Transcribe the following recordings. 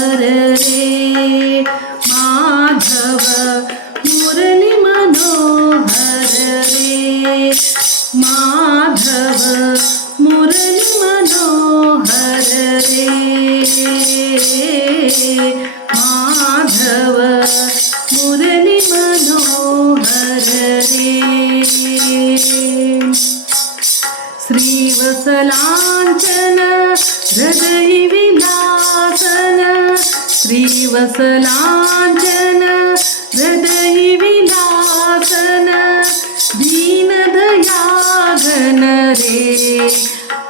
मनोहर रे माधव मुरली मनोहर रे माधव मुरली मनोहर रे माधव मुरली मनोहर रे श्रीवत्सलांचन हृदय विलासन श्रीवत्सलांचन हृदय विलासन दीनदयाघन रे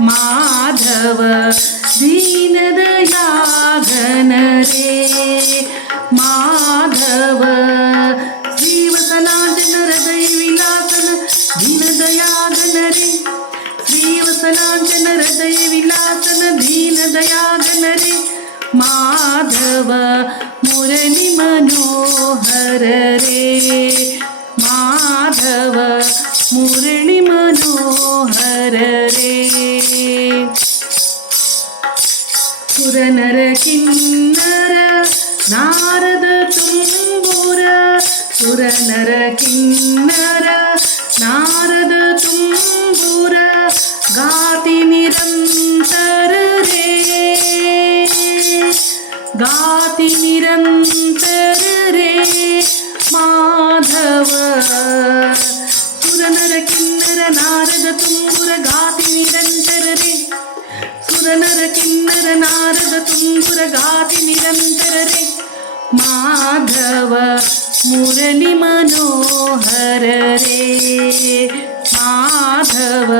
माधव दीनदयाघन रे माधव श्रीवत्सलांचन हृदय विलासन दीनदयाघन रे श्रीवत्सलांचन हृदय विलासन दीनदयाघन रे माधव मुरली मनोहर रे माधव मुरली मनोहर रे सुरनर किन्नर नारद तुम्बुर सुरनर किन्नर नारद तुम्बुर गाति निरंतर रे गाति निरंतर रे माधव सुरनर किन्नर नारद तुम्बुर गाति निरंतर रे सुरनर किन्नर नारद तुम्बुर गाति निरंतर रे माधव मुरली मनोहर रे माधव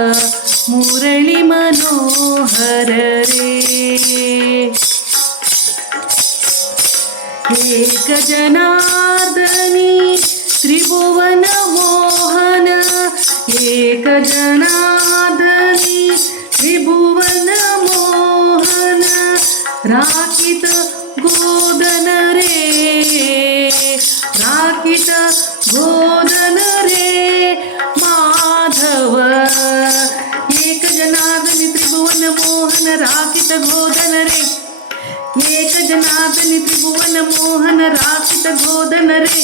मुरली मनोहर रे एक जनार्दनी त्रिभुवन मोहन एक जनार्दनी त्रिभुवन मोहन राखित गोदन रे राखित गोदन रे माधव एक जनार्दनी त्रिभुवन मोहन राखित गोदन रे एक जनार्दनी त्रिभुवन मोहन राखित गोदन रे